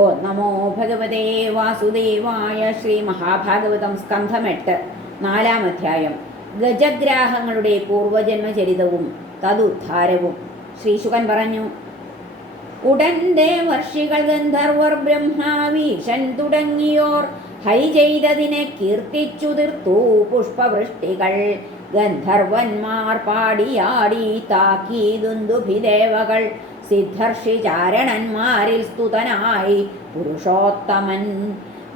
ഓ നമോ ഭഗവതേ വാസുദേവായ ശ്രീ മഹാഭാഗവതം സ്കന്ധമെട്ട് നാലാം അധ്യായം. ഗജഗ്രാഹങ്ങളുടെ പൂർവജന്മചരിതവും തതുദ്ധാരവും ശ്രീശുകൻ പറഞ്ഞു ഉടൻ ദേവർഷികൾ ഗന്ധർവർ ബ്രഹ്മാവീശൻ തുടങ്ങിയോർ ഹൈ ചെയ്തതിനെ കീർത്തിച്ചു തീർത്തു പുഷ്പവൃഷ്ടികൾ. ഗന്ധർവന്മാർ പാടിയാടി താക്കീതുന്ദുഭിദേവകൾ സിദ്ധർഷി ചാരണന്മാരിൽ സ്തുതനായി പുരുഷോത്തമൻ.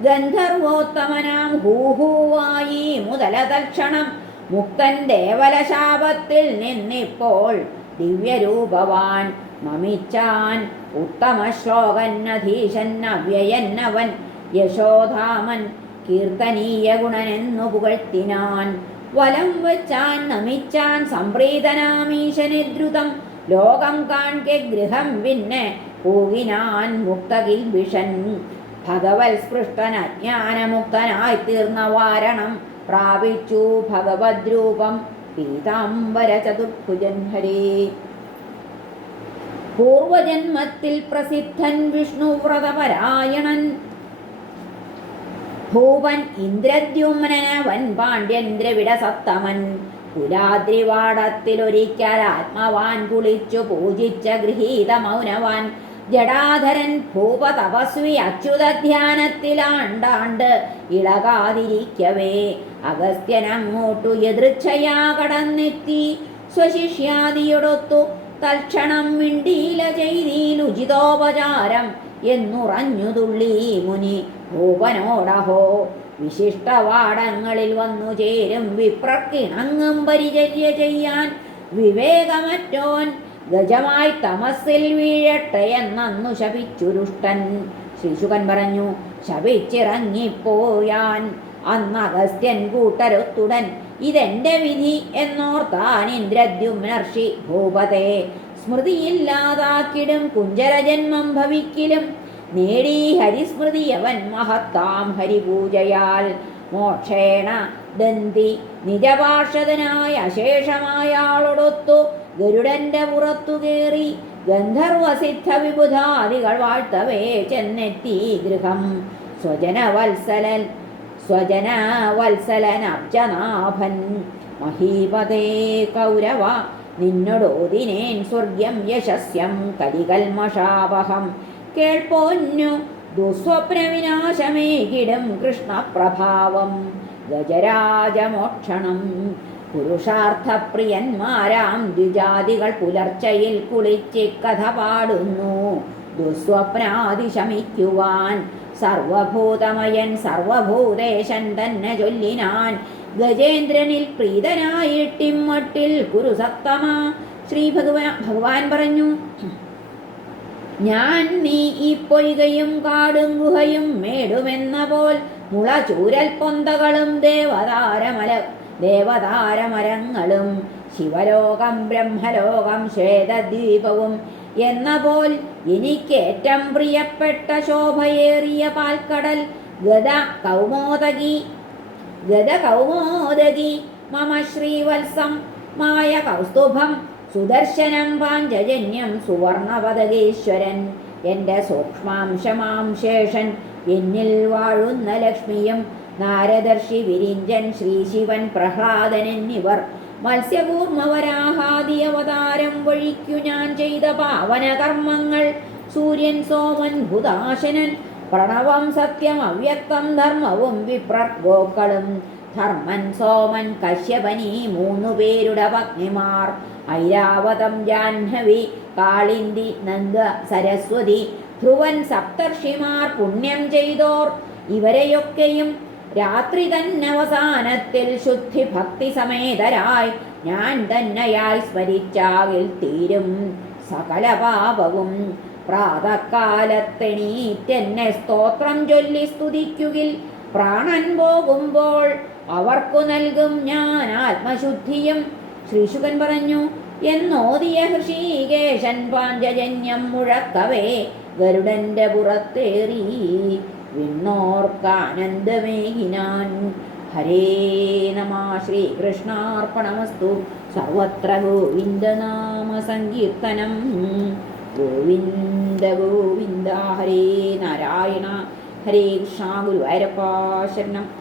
ഗന്ധർവോത്തമനാം ഹൂഹൂവായി മുതല തക്ഷണം മുക്തൻ ദേവലശാപത്തിൽ നിന്നിപ്പോൾ ദിവ്യരൂപവാൻ മമിച്ചാൻ. ഉത്തമ ശ്ലോകന്നധീശൻ അവ്യയന്നവൻ യശോധാമൻ കീർത്തനീയ ഗുണനെന്നു പുകഴ്ത്തിനാൻ. വലം വച്ചാൻ നമിച്ചാൻ സംപ്രീതനാമീശനെ ദ്രുതം ലോകം കാൺകെ ഗൃഹം പിന്നെ പൂവിനാൻ മുക്തകിൽ വിഷൻ. ഭഗവത് സ്പൃഷ്ടൻ അജ്ഞാനമുക്തനായി തീർന്ന വാരണം പ്രാപിച്ചു ഭഗവത് രൂപം. പീതാംബര ചതുർഭുജൻ ഹരി. പൂർവജന്മത്തിൽ പ്രസിദ്ധൻ വിഷ്ണുവ്രതപരായണൻ ഭൂവൻ ഇന്ദ്രദ്യുമ്നവൻ ദ്രവിഡ സത്തമൻ. കുലാദ്രിവാടത്തിലൊരിക്കൽ ആത്മവാൻ കുളിച്ചു പൂജിച്ച ഗൃഹീത മൗനവാൻ ജടാധരൻ ഭൂപ തപസ്വി അച്യുത ധ്യാനത്തിലാണ്ടാണ്ട് ഇളകാതിരിക്കവേ. അഗസ്ത്യൻ അങ്ങോട്ടു എതിർച്ഛയാ കടന്നെത്തി. സ്വശിഷ്യാദിയൊടുത്തു തൽക്ഷണം മിണ്ടീല ചെയ്തീലുചിതോപചാരം എന്നുറഞ്ഞു തുള്ളി മുനി ഭൂപനോടഹോ. വിശിഷ്ടവാടങ്ങളിൽ വന്നു ചേരും വിപ്രക്കിണങ്ങും പരിചര്യ ചെയ്യാൻ വിവേകമറ്റോൻ ഗജമായി തമസിൽ വീഴട്ടെ എന്നന്നു ശപിച്ചുരുഷ്ടൻ. ശ്രീശുകൻ പറഞ്ഞു ശപിച്ചിറങ്ങിപ്പോയാൻ അന്ന് അഗസ്ത്യൻ കൂട്ടരൊത്തുടൻ. ഇതെന്റെ വിധി എന്നോർത്താൻ ഇന്ദ്രദ്യുമ്നർഷി ഭൂപതേ. സ്മൃതിയില്ലാതാക്കിടും കുഞ്ചരജന്മം ഭവിക്കിലും നേടി ഹരിസ്മൃതി അവൻ മഹത്താം ഹരിപൂജയാൽ. മോക്ഷേണ ദന്തി നിജപാർഷദനായ അശേഷമായാളൊടൊത്തു ഗരുഡന്റെ പുറത്തു കയറി ഗന്ധർവസിദ്ധ വിബുധാദികൾ വാഴ്ത്തവേ ചെന്നെത്തി ഗൃഹം. സ്വജനവത്സലൻ സ്വജനവത്സലൻ അബ്ജനാഭൻ മഹീപതേ കൗരവ നിന്നൊടോതിനേൻ സ്വർഗ്യം യശസ്യം കരികൽമഷാവഹം കേൾപ്പോന്നു ദുസ്വപ്നവിനാശമേകിടും കൃഷ്ണപ്രഭാവം. ഗജരാജമോക്ഷണം. പുരുഷാർത്ഥപ്രിയന്മാരാം ദ്വിജാതികൾ പുലർച്ചയിൽ കുളിച്ച് കഥ പാടുന്നു. ദുസ്വപ്നാതിശമിക്കുവാൻ സർവഭൂതമയൻ സർവഭൂതേശൻ തന്നെ ചൊല്ലിനാൻ. ഗജേന്ദ്രനിൽ പ്രീതനായിട്ടിമ്മട്ടിൽ കുരുസത്തമ. ശ്രീ ഭഗവാൻ ഭഗവാൻ പറഞ്ഞു ഞാൻ നീ ഈ പൊയ്കയും കാടും ഗുഹയും മേടുമെന്ന പോൽ മുള ചൂരൽ പൊന്തകളും ദേവതാരമല ദേവതാരമരങ്ങളും ശിവലോകം ബ്രഹ്മലോകം ശ്വേതദ്വീപവും എന്ന പോൽ എനിക്കേറ്റം പ്രിയപ്പെട്ട ശോഭയേറിയ പാൽക്കടൽ ഗത കൗമോദകി ഗത കൗമോദകി. മമ ശ്രീവത്സം മായ കൗസ്തുഭം. സുദർശനം പാഞ്ചജന്യം സുവർണപതകേശ്വരൻ. എന്റെ സൂക്ഷ്മാംശമാം ശേഷൻ എന്നിൽ വാഴുന്ന ലക്ഷ്മിയും നാരദർശി വിരിഞ്ചൻ ശ്രീശിവൻ പ്രഹ്ലാദൻ എന്നിവർ മത്സ്യകൂർമ്മവരാഹാദി അവതാരം വഴിക്കു ഞാൻ ചെയ്ത പാവന കർമ്മങ്ങൾ സൂര്യൻ സോമൻ ഭുതാശനൻ പ്രണവം സത്യം അവ്യക്തം ധർമ്മവും വിപ്രഗോക്കളും ധർമ്മൻ സോമൻ കശ്യപനി മൂന്നു പേരുടെ പത്നിമാർ. ഐരാവതം ജാഹ്നവി കാളിന്തി നന്ദ സരസ്വതി ധ്രുവൻ സപ്തർഷിമാർ പുണ്യം ചെയ്തോർ. ഇവരെയൊക്കെയും രാത്രി തന്നവസാനത്തിൽ ശുദ്ധി ഭക്തി സമേതരായി ഞാൻ തന്നെയായി സ്മരിച്ചാകിൽ തീരും സകല പാപവും. പ്രാതക്കാലത്തെണീറ്റെന്നെ സ്തോത്രം ചൊല്ലി സ്തുതിക്കുകിൽ. പ്രാണൻ പോകുമ്പോൾ അവർക്കു നൽകും ഞാൻ ആത്മശുദ്ധിയും ശ്രീശുകൻ പറഞ്ഞു എന്നോദിയ ഹൃഷീകേശൻ പാഞ്ചജന്യം മുഴക്കവേ ഗരുഡന്റെ പുറത്തേറി. വിണ്ണോർക്കാനന്ദമേകിനാൻ ഹരേ നമ ശ്രീകൃഷ്ണാർപ്പണമസ്തു. സർവത്ര ഗോവിന്ദനാമ സങ്കീർത്തനം. ഗോവിന്ദ ഗോവിന്ദ ഹരേ നാരായണ. ഹരേ കൃഷ്ണ ഗുരുവായൂരപ്പ ശരണം.